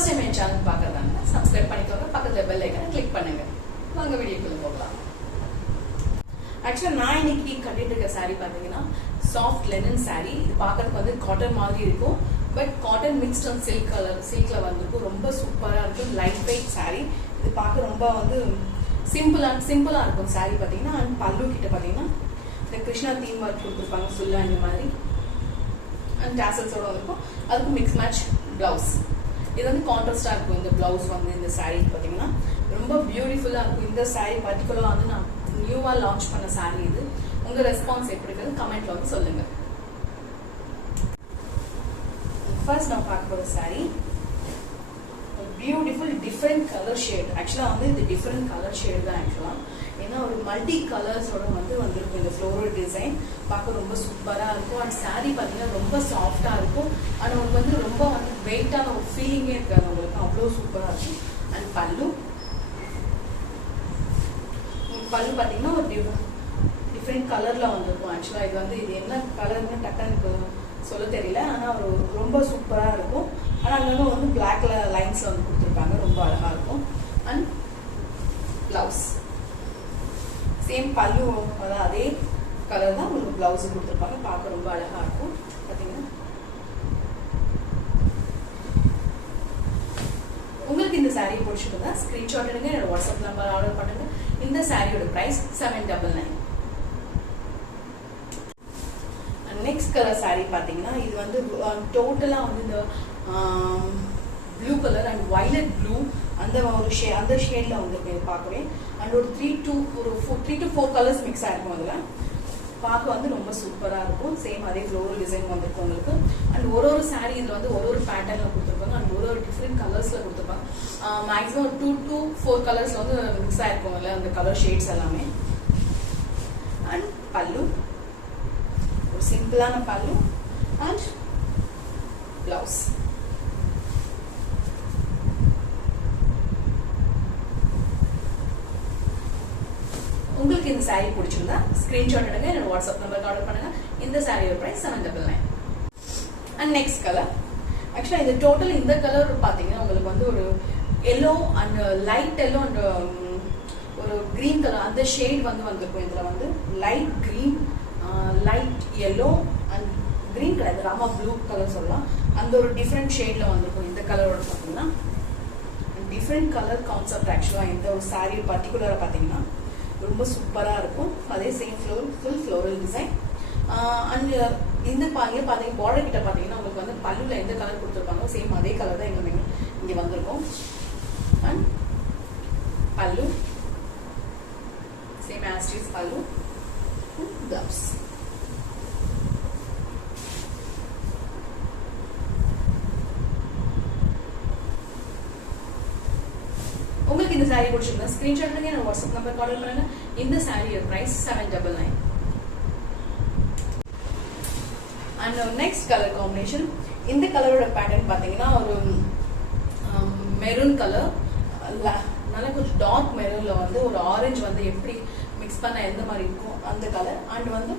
First time என் channel பார்க்கறதாங்க subscribe பண்ணிக்கோங்க, பக்கத்துல bell ஐகானை கிளிக் பண்ணுங்க. வாங்க வீடியோக்குள்ள போகலாம். ஆக்சுவலா நான் இன்னைக்கு கட்டிட்டு இருக்க saree பாத்தீங்கன்னா சாஃப்ட் லெனன் saree. இது பார்க்கறதுக்கு வந்து காட்டன் மாதிரி இருக்கும், பட் காட்டன் மிக்ஸ்ட் அண்ட் சில்க்ல வந்திருக்கும். ரொம்ப சூப்பரா இருக்கும், லைட் வெயிட் saree. இது பார்க்க ரொம்ப வந்து சிம்பிளா இருக்கும் saree பாத்தீங்கன்னா. அண்ட் பல்லு கிட்ட பாத்தீங்கன்னா இந்த கிருஷ்ணா தீம் ஒர்க் கொடுத்துருப்பாங்க, ஃபுல்லா இந்த மாதிரி அண்ட் டாசல்ஸோட இருக்கும். அதுக்கு மிக்ஸ் மேட்ச் பிளவுஸ். இது வந்து கான்ட்ராஸ்டா இருக்கும் இந்த பிளவுஸ் வந்து இந்த saree பாத்தீங்கன்னா ரொம்ப பியூட்டிஃபுல்லா இருக்கும். இந்த saree பர்டிகுலரா வந்து நான் நியூவா லான்ச் பண்ண saree. இது உங்க ரெஸ்பான்ஸ் எப்படி இருக்குது கமெண்ட்ல வந்து சொல்லுங்க. ஃபர்ஸ்ட் நான் பார்க்க போற saree beautiful different colour shade. ஆக்சுவலா வந்து இது டிஃப்ரெண்ட் கலர் ஷேட் தான் ஆக்சுவலா. ஏன்னா ஒரு மல்டி கலர்ஸோட வந்திருக்கும் இந்த ஃப்ளோரல் டிசைன். பார்க்க ரொம்ப சூப்பரா இருக்கும். அண்ட் saree பார்த்தீங்கன்னா ரொம்ப சாஃப்டா இருக்கும். அண்ட் உங்களுக்கு வந்து ரொம்ப வந்து வெயிட்டான ஒரு ஃபீலிங்கே இருக்காது உங்களுக்கு, அவ்வளோ சூப்பரா இருக்கும். அண்ட் பல்லு பார்த்தீங்கன்னா ஒரு டிஃப்ரெண்ட் கலர்ல வந்திருக்கும். ஆக்சுவலா இது வந்து இது என்ன கலர்னு டக்குன்னு எனக்கு சொல்ல தெரியல, ஆனா ஒரு ரொம்ப சூப்பரா இருக்கும். ஆனா அங்க வந்து பிளாக்ல லைன்ஸ்ல வந்து கொடுத்துருப்பாங்க, ரொம்ப அழகா இருக்கும். அண்ட் பிளவுஸ் சேம் பல்லு அதே கலர் தான் உங்களுக்கு பிளவுஸ் கொடுத்துருப்பாங்க. பார்க்க ரொம்ப அழகா இருக்கும். பாத்தீங்கன்னா உங்களுக்கு இந்த saree பிடிச்சிருந்தா ஸ்கிரீன்ஷாட் எடுங்க, என்னோட வாட்ஸ்அப் நம்பர் ஆர்டர் பண்ணுங்க. இந்த சாரியோட பிரைஸ் 799. நெக்ஸ்ட் கலர் saree பாத்தீங்கன்னா இது வந்து டோட்டலா வந்து இந்த blue colour and violet blue அந்த ஷேட்ல வந்து பார்க்கவே. அண்ட் ஒரு 3 to 4 கலர்ஸ் மிக்ஸ் ஆயிருக்கும். அதுல பார்க்க வந்து ரொம்ப சூப்பரா இருக்கும். சேம் அதே ஃப்ளோரல் டிசைன் வந்திருக்கும் உங்களுக்கு. அண்ட் ஒரு saree இதுல வந்து ஒரு பேட்டர்ன்ல கொடுத்துருப்பாங்க. அண்ட் ஒரு டிஃப்ரெண்ட் கலர்ஸ்ல கொடுத்துருப்பாங்க. மேக்ஸிமம் 2 to 4 கலர்ஸ்ல வந்து மிக்ஸ் ஆயிருக்கும் இல்ல அந்த கலர் ஷேட்ஸ் எல்லாமே. அண்ட் பல்லு ஒரு சிம்பிளான பல்லு அண்ட் பிளவுஸ். உங்களுக்கு இந்த saree பிடிச்சிருந்தா ஸ்கிரீன்ஷாட் எடுங்க, என்னோட வாட்ஸ்அப் நம்பருக்கு ஆர்டர் பண்ணுங்க. இந்த சாரியோட பிரைஸ் 799. அண்ட் நெக்ஸ்ட் கலர் ஆக்சுவலா இது டோட்டல் இந்த கலர் பாத்தீங்கன்னா உங்களுக்கு வந்து ஒரு yellow and light yellow and ஒரு கிரீன் கலர் அந்த ஷேட் வந்து வந்திருக்கும். இதுல வந்து light green, light yellow and green colour, Rama blue colour சொல்லலாம். அந்த ஒரு டிஃப்ரெண்ட் ஷேட்ல வந்திருக்கும். இந்த கலரோட பாத்தீங்கன்னா டிஃப்ரெண்ட் கலர் கான்செப்ட். ஆக்சுவலா இந்த ஒரு saree பர்டிகுலரா பாத்தீங்கன்னா ரொம்ப சூப்பரா இருக்கும். அதே same full floral design. And இந்த பாத்தீங்கன்னா பார்டர் கிட்ட பாத்தீங்கன்னா உங்களுக்கு வந்து பல்லுல எந்த கலர் கொடுத்துருப்பாங்க சேம் அதே கலர் தான் எங்களுக்கு இங்க வந்திருக்கும். அண்ட் பல்லு சேம் ஆஸ்டிஸ் பல்லு, பிளவுஸ். உங்களுக்கு இந்த saree பிடிச்சிருந்தா ஸ்கிரீன்ஷாட் எடுங்க, என்னோட வாட்ஸ்அப் நம்பருக்கு ஆர்டர் பண்ணுங்க. இந்த சாரியோட price 799. And next colour combination இந்த கலரோட பேட்டர்ன் பாத்தீங்கன்னா ஒரு மெரூன் கலர், நல்ல கொஞ்சம் டார்க் மெரூன்ல வந்து ஒரு ஆரஞ்சு வந்து எப்படி மிக்ஸ் பண்ண எந்த மாதிரி இருக்கும் அந்த கலர். அண்ட் வந்து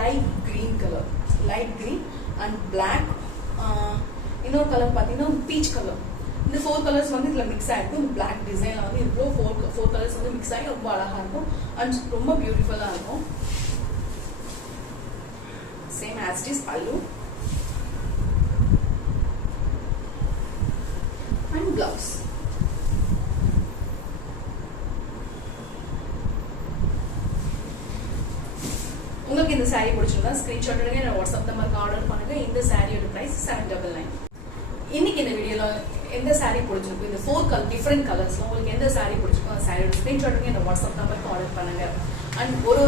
light green colour, light green and black. இன்னொரு கலர் பாத்தீங்கன்னா பீச் கலர். இந்த 4 கலர்ஸ் வந்து இதுல மிக்ஸ் ஆயிருக்கும். இந்த பிளாக் டிசைன்ல வந்து இவ்வளோ 4 கலர்ஸ் வந்து மிக்ஸ் ஆகி ரொம்ப அழகா இருக்கும் அண்ட் ரொம்ப பியூட்டிஃபுல்லா இருக்கும். சேம் ஆஸ் இஸ் பல்லு அண்ட் பிளவுஸ். உங்களுக்கு இந்த saree பிடிச்சிருந்தா ஸ்கிரீன்ஷாட் எடுங்க, என்னோட வாட்ஸ்அப் நம்பருக்கு ஆர்டர் பண்ணுங்க. இந்த சாரியோட பிரைஸ் 799. இன்னைக்கு இந்த வீடியோல எந்த saree பிடிச்சிருக்கும் இந்த 4 டிஃப்ரெண்ட் கலர்ஸ்ல உங்களுக்கு எந்த saree பிடிச்சிருக்கும் அந்த சாரியோட ஸ்கிரீன்ஷாட் எடுங்க, என்னோட வாட்ஸ்அப் நம்பருக்கு ஆர்டர் பண்ணுங்க. அண்ட் ஒரு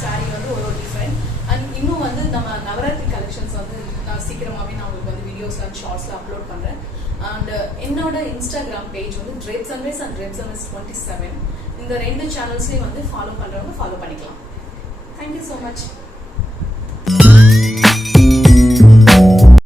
saree வந்து ஒரு டிஃப்ரெண்ட். அண்ட் இன்னும் வந்து நம்ம நவராத்திரி கலெக்ஷன்ஸ் வந்து நான் சீக்கிரமாவே நான் உங்களுக்கு வந்து வீடியோஸ் அண்ட் ஷார்ட்ஸ்ல அப்லோட் பண்றேன். அண்ட் என்னோட இன்ஸ்டாகிராம் பேஜ் வந்து Drapes and Ways and Drapes and Ways 27. இந்த 2 சேனல்ஸ்லயும் வந்து ஃபாலோ பண்றவங்க ஃபாலோ பண்ணிக்கலாம். Thank you so much.